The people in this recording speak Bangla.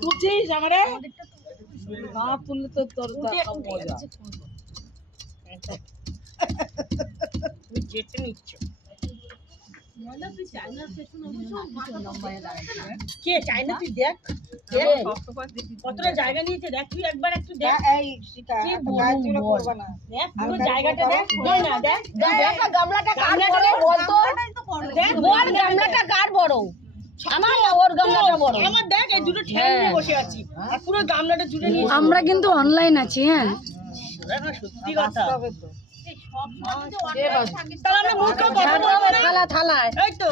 তুলছিস আমারে না তুললে তো তোর মজা তুমি যেতে নিচ্ছ কে চাইনা তুই দেখ কতটা জায়গা নিয়েছে দেখ তুই একবার একটু দেখ পুরো জায়গাটা দেখ না দেখ গামলাটা কার বড় বলতো দেখ বল গামলাটা কার বড় আমার ওর গামলাটা বড় আমার দেখ এই দুটো ঠ্যাং নিয়ে বসে আছি আর পুরো গামলাটা জুড়ে নিয়ে আমরা কিন্তু অনলাইন আছি হ্যাঁ সত্যি কথা তাহলে আমরা মুখ কথা বলবো না থালা থালায় এই তো